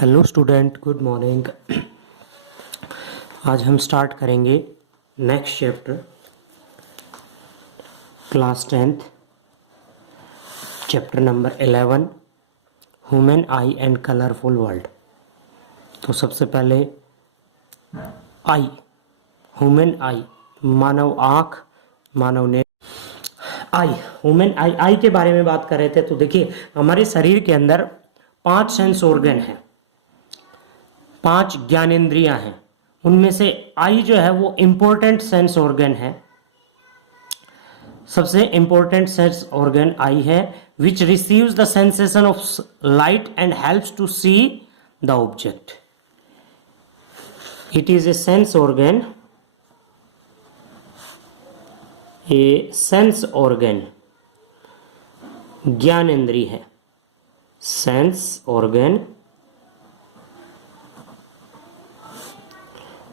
Hello student, good morning. आज हम start करेंगे next chapter, class 10th, chapter number 11, human I and colourful world. तो सबसे पहले आई, ह्यूमन आई, मानव आँख, मानव ने आई, ह्यूमन आई, आई के बारे में बात कर रहे थे। तो देखिए, हमारे शरीर के अंदर 5 सेंस ऑर्गन हैं, 5 ज्ञानेंद्रियां हैं। उनमें से आई जो है वो इंपॉर्टेंट सेंस ऑर्गन है। सबसे इंपॉर्टेंट सेंस ऑर्गन आई है, which receives the sensation of light and helps to see the object. It is a sense organ, a sense organ, ज्ञानेंद्रिय है, sense organ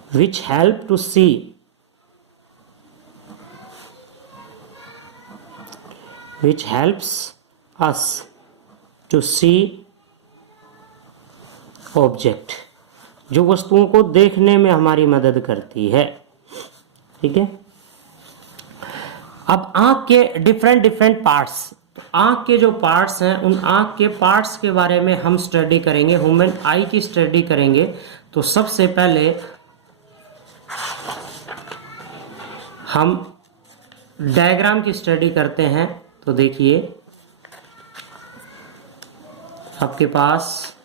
which help to see which helps us to see object, जो वस्तुओं को देखने में हमारी मदद करती है। ठीक है। अब आंख के डिफरेंट पार्ट्स, आंख के जो पार्ट्स हैं उन आंख के पार्ट्स के बारे में हम स्टडी करेंगे, ह्यूमन आई की स्टडी करेंगे। तो सबसे पहले हम डायग्राम की स्टडी करते हैं। तो देखिए, आपके पास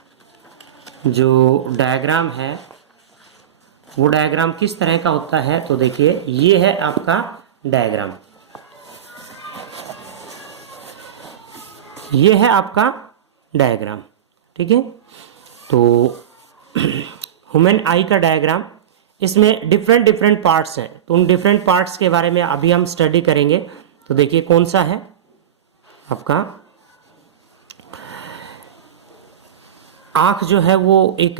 जो डायग्राम है वो डायग्राम किस तरह का होता है। तो देखिए, ये है आपका डायग्राम, ये है आपका डायग्राम। ठीक है। तो ह्यूमन आई का डायग्राम, इसमें डिफरेंट पार्ट्स हैं। तो उन डिफरेंट पार्ट्स के बारे में अभी हम स्टडी करेंगे। तो देखिए, कौन सा है आपका आंख जो है वो एक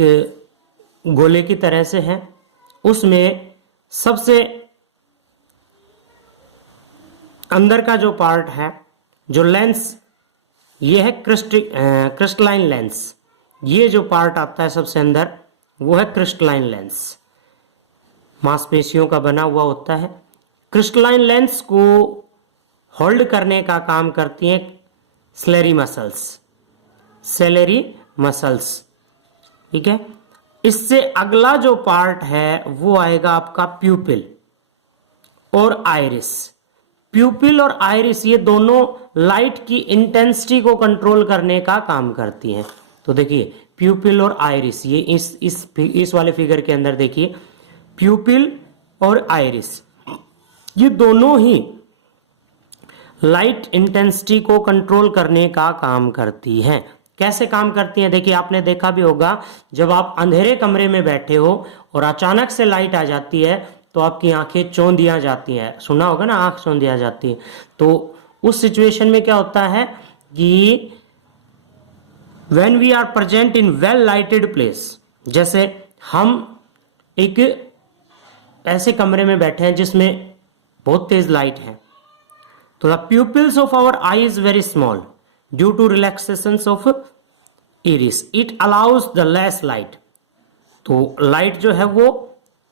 गोले की तरह से है। उसमें सबसे अंदर का जो पार्ट है, जो लेंस, ये है क्रिस्टलाइन लेंस। ये जो पार्ट आता है सबसे अंदर वो है क्रिस्टलाइन लेंस, मांसपेशियों का बना हुआ होता है। क्रिस्टलाइन लेंस को होल्ड करने का काम करती हैं सेलेरी मसल्स, सेलेरी मसल्स। ठीक है। इससे अगला जो पार्ट है वो आएगा आपका प्यूपिल और आइरिस। प्यूपिल और आइरिस ये दोनों लाइट की इंटेंसिटी को कंट्रोल करने का काम करती हैं। तो देखिए, प्यूपिल और आइरिस, ये इस वाले फिगर के अंदर देखिए, प्यूपिल और आइरिस ये दोनों ही लाइट इंटेंसिटी को कंट्रोल करने का काम करती हैं। कैसे काम करती हैं? देखिए, आपने देखा भी होगा, जब आप अंधेरे कमरे में बैठे हो और अचानक से लाइट आ जाती है तो आपकी आंखें चौंधिया जाती हैं। सुना होगा ना, आंख चौंधिया जाती है। तो उस सिचुएशन में क्या होता है कि when we are present in well lighted place, जैसे हम एक ऐसे कमरे में बैठे हैं जिसमें बहुत तेज लाइट है, तो the pupils of our eye is very small due to relaxation of iris, it allows the less light. तो लाइट जो है वो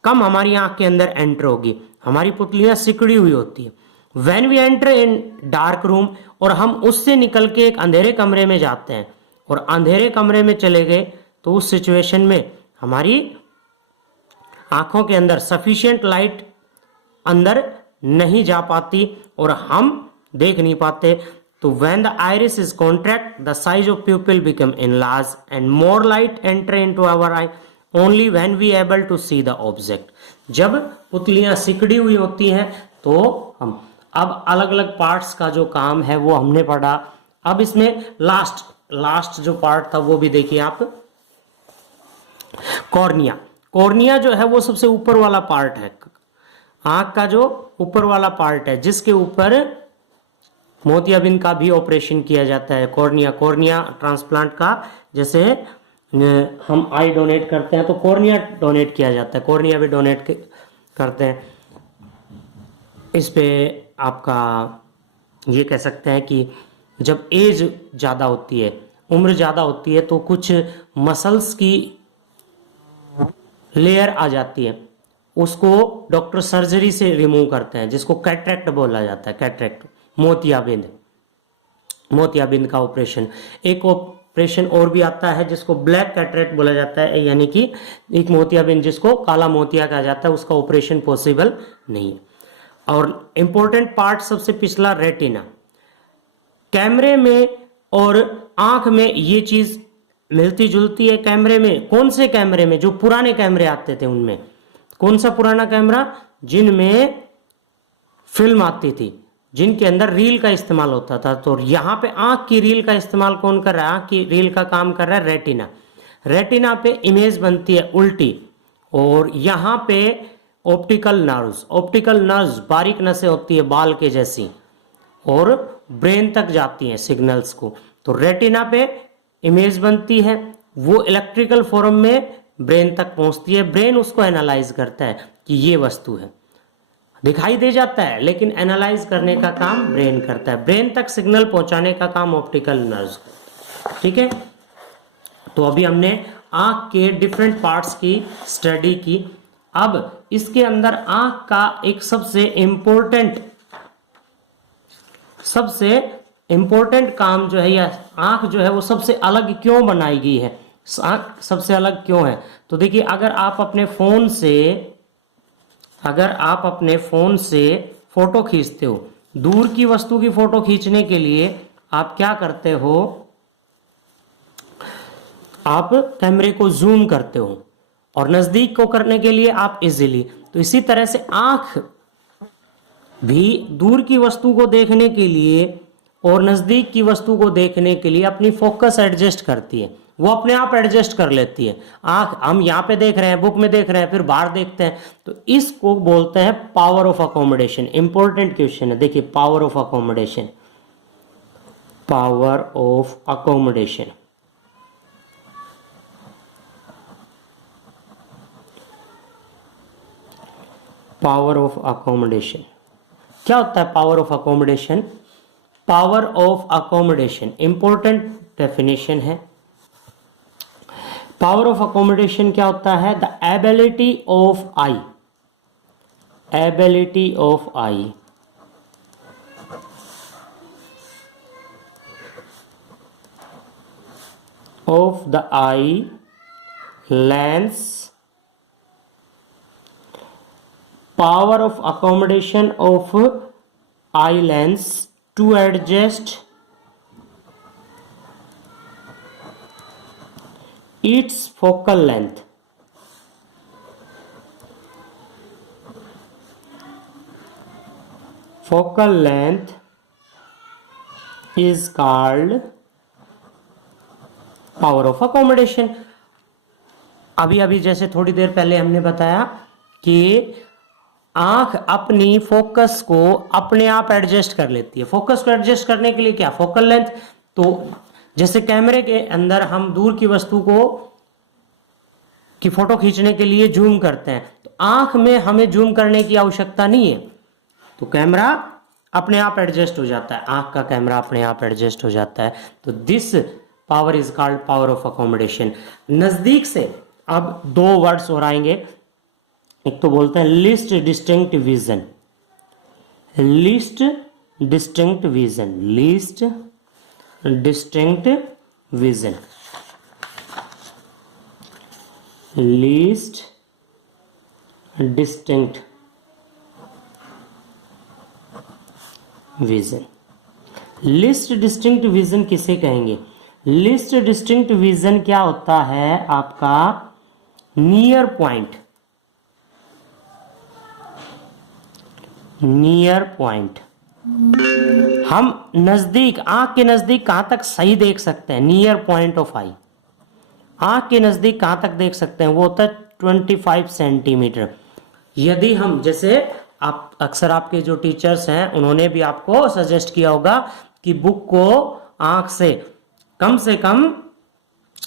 कम हमारी आंख के अंदर एंटर होगी, हमारी पुतलियां सिकुड़ी हुई होती है। When we enter in dark room, और हम उससे निकल के एक अंधेरे कमरे में जाते हैं और अंधेरे कमरे में चले गए, तो उस सिचुएशन में हमारी आंखों के अंदर सफिशिएंट लाइट अंदर नहीं जा पाती और हम देख नहीं पाते। तो when the iris is contract, the size of pupil become enlarge and more light enter into our eye only when we able to see the object. जब पुतलियां सिकड़ी हुई होती हैं तो हम, अब अलग अलग पार्ट्स का जो काम है वो हमने पढ़ा। अब इसमें लास्ट जो पार्ट था वो भी देखिए आप, कॉर्निया। कॉर्निया जो है वो सबसे ऊपर वाला पार्ट है, आंख का जो ऊपर वाला पार्ट है, जिसके ऊपर मोतियाबिंद का भी ऑपरेशन किया जाता है। कॉर्निया ट्रांसप्लांट का, जैसे हम आई डोनेट करते हैं तो कॉर्निया डोनेट किया जाता है, कॉर्निया भी डोनेट करते हैं। इस पे आपका ये कह सकते हैं कि जब एज ज़्यादा होती है उम्र ज़्यादा होती है तो कुछ मसल्स की लेयर आ जाती है, उसको डॉक्टर सर्जरी से रिमूव करते हैं, जिसको कैटरेक्ट बोला जाता है। कैटरेक्ट, मोतियाबिंद, मोतियाबिंद का ऑपरेशन। एक ऑपरेशन और भी आता है जिसको ब्लैक कैटरेक्ट बोला जाता है, यानी कि एक मोतियाबिंद जिसको काला मोतिया कहा जाता है, उसका ऑपरेशन पॉसिबल नहीं है। और इंपॉर्टेंट पार्ट सबसे पिछला रेटिना। कैमरे में और आंख में ये चीज मिलती जुलती है। कैमरे में, कौन से कैमरे में? जो पुराने कैमरे आते थे उनमें। कौन सा पुराना कैमरा? जिनमें फिल्म आती थी, जिनके अंदर रील का इस्तेमाल होता था। तो यहां पे आंख की रील का इस्तेमाल कौन कर रहा है? आंख की रील का काम कर रहा है रेटिना। रेटिना पे इमेज बनती है उल्टी, और यहां पे ऑप्टिकल नर्व्स, ऑप्टिकल नर्व्स बारीक नसें होती है बाल के जैसी, और ब्रेन तक जाती हैं सिग्नल्स को। तो रेटिना पे इमेज बनती है, वो इलेक्ट्रिकल फॉर्म में ब्रेन तक पहुंचती है। ब्रेन उसको एनालाइज करता है कि ये वस्तु है, दिखाई दे जाता है, लेकिन एनालाइज करने का काम ब्रेन करता है। ब्रेन तक सिग्नल पहुंचाने का काम ऑप्टिकल नर्व्स को। ठीक है, तो अभी हमने आंख के डिफरेंट पार्ट्स की स्टडी की। अब इसके अंदर आंख का एक सबसे इंपॉर्टेंट काम जो है, या आंख जो है वो सबसे अलग क्यों बनाई गई है, आंख सबसे अलग क्यों है? तो देखिए, अगर आप अपने फोन से फोटो खींचते हो, दूर की वस्तु की फोटो खींचने के लिए आप क्या करते हो? आप कैमरे को जूम करते हो, और नजदीक को करने के लिए आप इजीली। तो इसी तरह से आंख भी दूर की वस्तु को देखने के लिए और नजदीक की वस्तु को देखने के लिए अपनी फोकस एडजस्ट करती है, वो अपने आप एडजस्ट कर लेती है। आंख, हम यहाँ पे देख रहे हैं, बुक में देख रहे हैं, फिर बाहर देखते हैं, तो इसको बोलते हैं power of accommodation. Important question है, देखिए, power of accommodation. Power of accommodation, power of accommodation क्या होता है? Power of accommodation, power of accommodation important definition है। पावर ऑफ अकोमोडेशन क्या होता है? The ability of I, ability of I of the eye lens, power of accommodation of eye lens to adjust its focal length, focal length is called power of accommodation। अभी जैसे थोड़ी देर पहले हमने बताया कि आंख अपनी फोकस को अपने आप एडजस्ट कर लेती है। फोकस को एडजस्ट करने के लिए क्या? Focal length. तो जैसे कैमरे के अंदर हम दूर की वस्तु की फोटो खींचने के लिए जूम करते हैं, तो आंख में हमें जूम करने की आवश्यकता नहीं है, तो कैमरा अपने आप एडजस्ट हो जाता है, आंख का कैमरा अपने आप एडजस्ट हो जाता है। तो this power is called power of accommodation. नजदीक से अब दो वर्ड्स और आएंगे, एक तो बोलते हैं list distinct vision, list distinct vision, list distinct vision, list distinct vision. List distinct vision किसे कहेंगे? लिस्ट डिस्टिंक्ट विजन क्या होता है? आपका नियर पॉइंट, नियर पॉइंट। हम नजदीक, आंख के नजदीक कहां तक सही देख सकते हैं? नियर पॉइंट ऑफ आई, आंख के नजदीक कहां तक देख सकते हैं? वो होता है 25 सेंटीमीटर। यदि हम, जैसे आप अक्सर आपके जो टीचर्स हैं उन्होंने भी आपको सजेस्ट किया होगा कि बुक को आंख से कम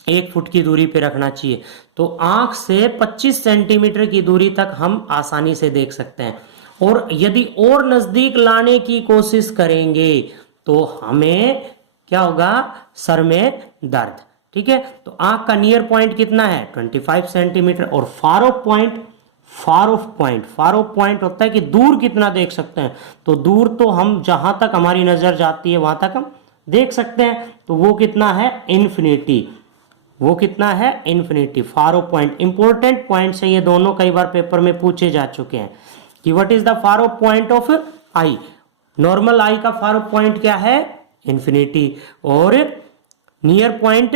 1 फुट की दूरी पे रखना चाहिए, तो आंख से 25 सेंटीमीटर की दूरी तक हम आसानी से देख सकते हैं। और यदि और नजदीक लाने की कोशिश करेंगे तो हमें क्या होगा, सर में दर्द। ठीक है, तो आंख का नियर पॉइंट कितना है 25 सेंटीमीटर, और फार ऑफ पॉइंट होता है कि दूर कितना देख सकते हैं, तो दूर तो हम जहां तक हमारी नजर जाती है वहां तक हम देख सकते हैं, तो वो कितना है इन्फिनिटी, वो कितना है infinity. Far of point important points है ये दोनों, कई बार पेपर में पूछे जा चुके हैं कि what is the far of point of eye. Normal eye का फार ऑफ पॉइंट क्या है इन्फिनिटी, और नियर पॉइंट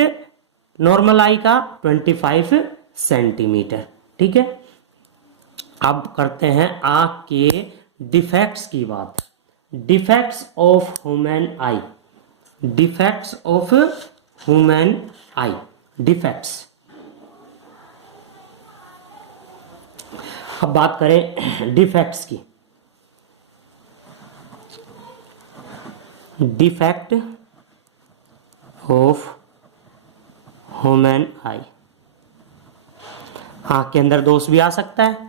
नॉर्मल आई का 25 सेंटीमीटर। ठीक है, अब करते हैं आंख के डिफेक्ट्स की बात। Defects of human I, defects of human I, defects. अब बात करें डिफेक्ट्स की। डिफेक्ट ऑफ ह्यूमन आई, आंख के अंदर दोष भी आ सकता है।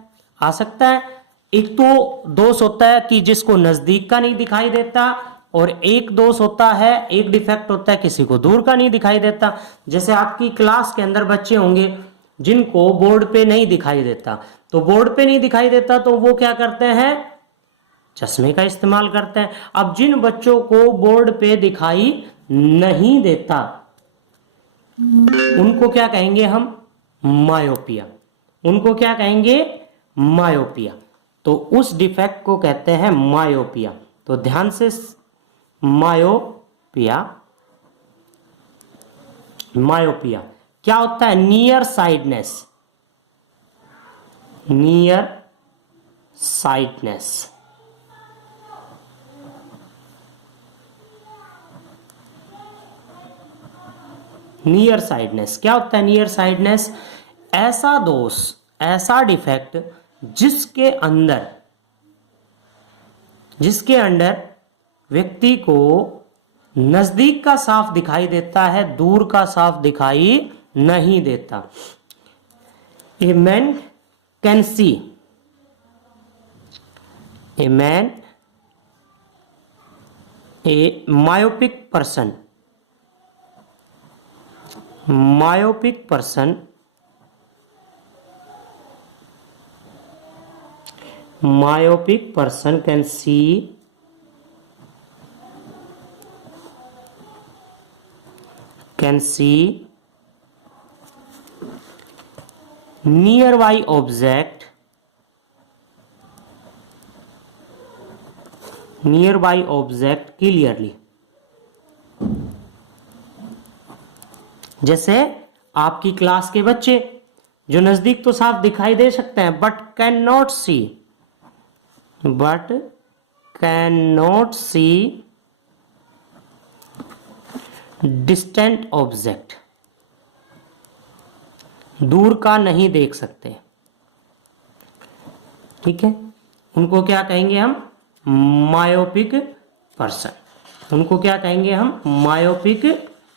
एक तो दोष होता है कि जिसको नजदीक का नहीं दिखाई देता, और एक दोष होता है, एक डिफेक्ट होता है किसी को दूर का नहीं दिखाई देता। जैसे आपकी क्लास के अंदर बच्चे होंगे जिनको बोर्ड पे नहीं दिखाई देता, तो बोर्ड पे नहीं दिखाई देता तो वो क्या करते हैं, चश्मे का इस्तेमाल करते हैं। अब जिन बच्चों को बोर्ड पे दिखाई नहीं देता उनको क्या कहेंगे हम, मायोपिया, उनको क्या कहेंगे मायोपिया, तो उस डिफेक्ट को कहते हैं मायोपिया। तो ध्यान से, मायोपिया, मायोपिया क्या होता है, near sightedness, near sightedness, near sightedness क्या होता है, नियर साइडनेस ऐसा दोष, ऐसा डिफेक्ट जिसके अंदर व्यक्ति को नजदीक का साफ दिखाई देता है, दूर का साफ दिखाई नहीं देता। A man can see, a man, A myopic person, myopic person, myopic person can see nearby object, nearby object clearly। जैसे आपकी क्लास के बच्चे जो नजदीक तो साफ दिखाई दे सकते हैं, but can not see distant object, दूर का नहीं देख सकते। ठीक है, उनको क्या कहेंगे हम, मायोपिक पर्सन, उनको क्या कहेंगे हम, मायोपिक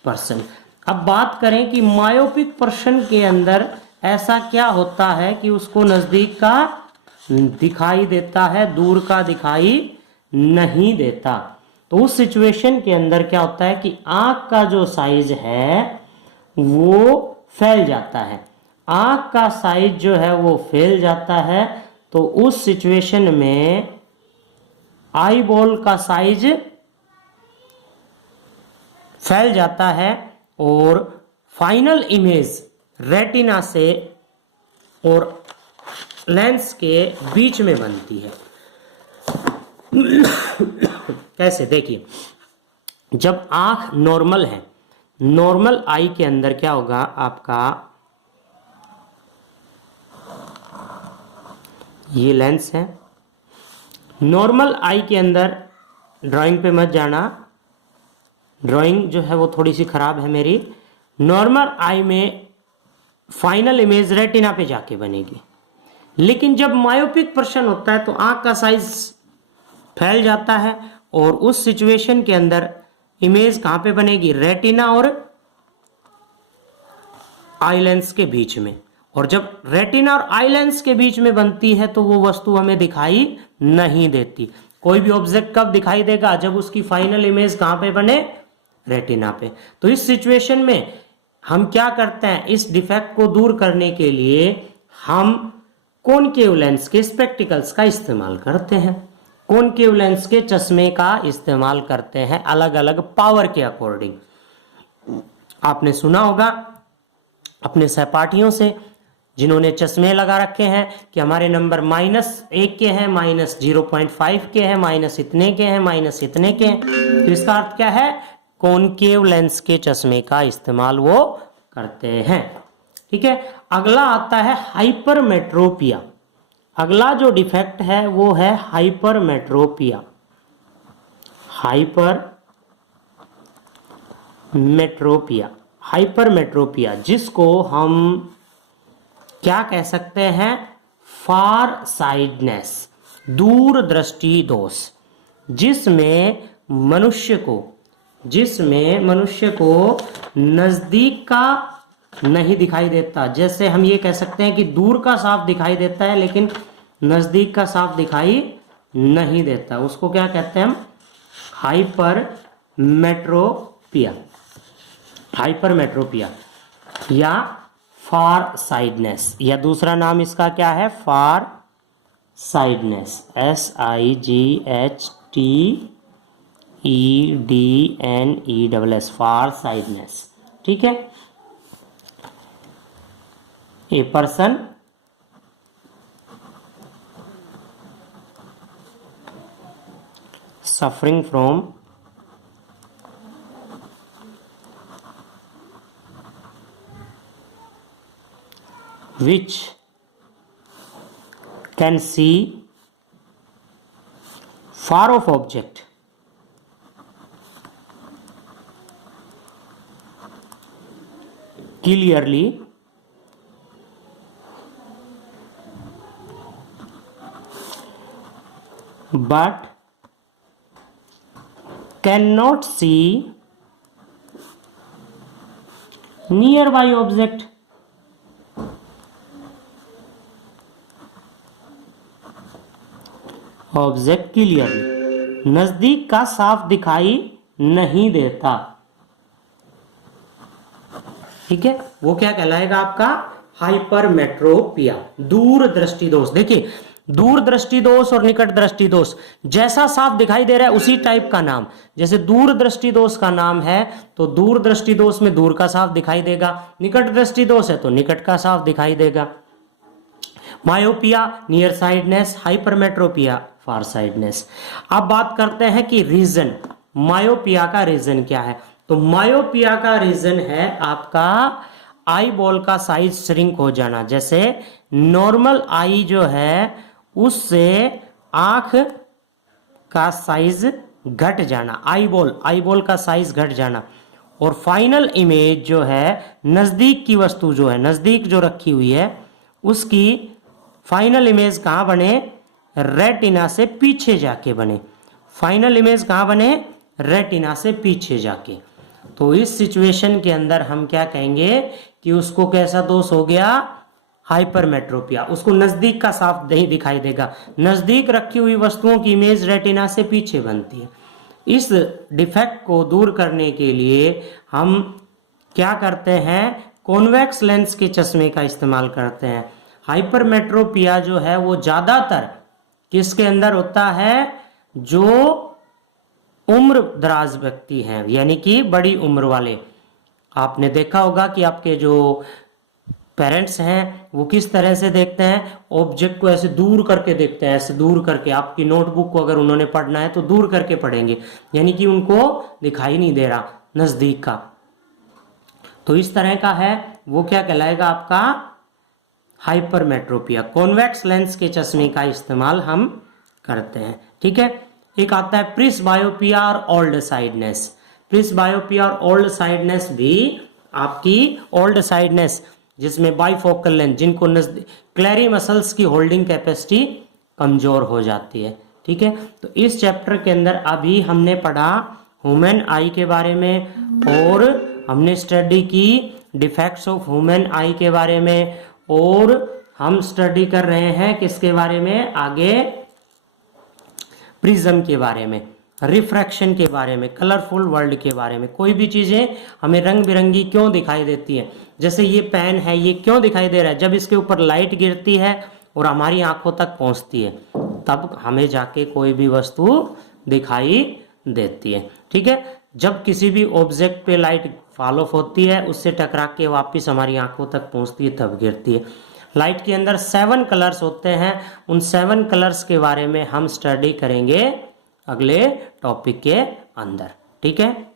पर्सन। अब बात करें कि मायोपिक पर्सन के अंदर ऐसा क्या होता है कि उसको नजदीक का दिखाई देता है, दूर का दिखाई नहीं देता। तो उस सिचुएशन के अंदर क्या होता है कि आंख का जो साइज है वो फैल जाता है, आंख का साइज जो है वो फैल जाता है। तो उस सिचुएशन में आई बॉल का साइज फैल जाता है और फाइनल इमेज रेटिना से और लेंस के बीच में बनती है। कैसे, देखिए, जब आंख नॉर्मल है, नॉर्मल आई के अंदर क्या होगा आपका, ये लेंस है, नॉर्मल आई के अंदर, ड्राइंग पे मत जाना, ड्राइंग जो है वो थोड़ी सी खराब है मेरी। नॉर्मल आई में फाइनल इमेज रेटिना पे जाके बनेगी, लेकिन जब मायोपिक पर्सन होता है तो आंख का साइज फैल जाता है और उस सिचुएशन के अंदर इमेज कहां पे बनेगी, रेटिना और आई लेंस के बीच में। और जब रेटिना और आई लेंस के बीच में बनती है तो वो वस्तु हमें दिखाई नहीं देती। कोई भी ऑब्जेक्ट कब दिखाई देगा, जब उसकी फाइनल इमेज कहां पे बने, रेटिना पे। तो इस सिचुएशन में हम क्या करते हैं, इस डिफेक्ट को दूर करने के लिए हम कॉनकेव लेंस के स्पेक्टिकल्स का इस्तेमाल करते हैं, कॉनकेव लेंस के चश्मे का इस्तेमाल करते हैं अलग अलग पावर के अकॉर्डिंग। आपने सुना होगा अपने सहपाठियों से जिन्होंने चश्मे लगा रखे हैं कि हमारे नंबर -1 के हैं, -0.5 के हैं, माइनस इतने के हैं, माइनस इतने के हैं। तो इसका अर्थ क्या है, कॉनकेव लेंस के चश्मे का इस्तेमाल वो करते हैं। ठीक है, अगला आता है हाइपरमेट्रोपिया। अगला जो डिफेक्ट है वो है हाइपरमेट्रोपिया। हाइपरमेट्रोपिया जिसको हम क्या कह सकते हैं, फार साइडनेस, दूरदृष्टि दोष, जिसमें मनुष्य को नजदीक का नहीं दिखाई देता। जैसे हम ये कह सकते हैं कि दूर का साफ दिखाई देता है लेकिन नजदीक का साफ दिखाई नहीं देता, उसको क्या कहते हैं हम, हाइपरमेट्रोपिया या फार साइडनेस, या दूसरा नाम इसका क्या है, फार साइडनेस, SIGHTEDNESS, फार साइडनेस। ठीक है, a person suffering from which can see far off object clearly but cannot see nearby object। Object clearly, नजदीक का साफ दिखाई नहीं देता। ठीक है, वो क्या कहलाएगा आपका, हाइपरमेट्रोपिया, दूरदृष्टि दोष। देखिए, दूरदृष्टि दोष और निकट दृष्टि दोष, जैसा साफ दिखाई दे रहा है उसी टाइप का नाम। जैसे दूरदृष्टि दोष का नाम है तो दूरदृष्टि दोष में दूर का साफ दिखाई देगा, निकट दृष्टि दोष है तो निकट का साफ दिखाई देगा। मायोपिया नियर साइडनेस, हाइपरमेट्रोपिया फार साइडनेस। अब बात करते हैं कि रीजन, मायोपिया का रीजन क्या है। तो मायोपिया का रीजन है आपका आई बॉल का साइज श्रिंक हो जाना। जैसे नॉर्मल आई जो है उससे आंख का साइज घट जाना, आई बॉल का साइज घट जाना। और फाइनल इमेज जो है, नजदीक की वस्तु जो है, नजदीक जो रखी हुई है उसकी फाइनल इमेज कहां बने, रेटिना से पीछे जाके बने। फाइनल इमेज कहां बने, रेटिना से पीछे जाके। तो इस सिचुएशन के अंदर हम क्या कहेंगे कि उसको कैसा दोष हो गया, हाइपरमेट्रोपिया। उसको नजदीक का साफ नहीं दिखाई देगा, नजदीक रखी हुई वस्तुओं की इमेज रेटिना से पीछे बनती है। इस डिफेक्ट को दूर करने के लिए हम क्या करते हैं, कॉन्वेक्स लेंस के चश्मे का इस्तेमाल करते हैं। हाइपरमेट्रोपिया जो है वो ज्यादातर किसके अंदर होता है, जो उम्र दराज व्यक्ति हैं, यानी कि बड़ी उम्र वाले। आपने देखा होगा कि आपके जो पेरेंट्स हैं वो किस तरह से देखते हैं, ऑब्जेक्ट को ऐसे दूर करके देखते हैं, ऐसे दूर करके। आपकी नोटबुक को अगर उन्होंने पढ़ना है तो दूर करके पढ़ेंगे, यानी कि उनको दिखाई नहीं दे रहा नजदीक का। तो इस तरह का है, वो क्या कहलाएगा आपका, हाइपरमेट्रोपिया। कॉन्वेक्स लेंस के चश्मे का इस्तेमाल हम करते हैं। ठीक है, एक आता है प्रिस्बायोपिया और ओल्ड साइडनेस। प्रिस्बायोपिया और ओल्ड साइडनेस भी आपकी ओल्ड साइडनेस जिसमें बाइफोकल लेंस, जिनको क्लैरी मसल्स की होल्डिंग कैपेसिटी कमजोर हो जाती है। ठीक है, तो इस चैप्टर के अंदर अभी हमने पढ़ा ह्यूमन आई के बारे में, और हमने स्टडी की डिफेक्ट्स ऑफ ह्यूमन आई के बारे में, और हम स्टडी कर रहे हैं किसके बारे में आगे, प्रिज्म के बारे में। रिफ्रैक्शन के बारे में, कलरफुल वर्ल्ड के बारे में। कोई भी चीज़ें हमें रंग बिरंगी क्यों दिखाई देती है, जैसे ये पेन है, ये क्यों दिखाई दे रहा है, जब इसके ऊपर लाइट गिरती है और हमारी आंखों तक पहुंचती है तब हमें जाके कोई भी वस्तु दिखाई देती है। ठीक है, जब किसी भी ऑब्जेक्ट पे लाइट फॉलो होती है, उससे टकरा के वापस हमारी आंखों तक पहुंचती है तब गिरती है। लाइट के अंदर 7 कलर्स होते हैं, उन 7 कलर्स के बारे में हम स्टडी करेंगे अगले टॉपिक के अंदर। ठीक है।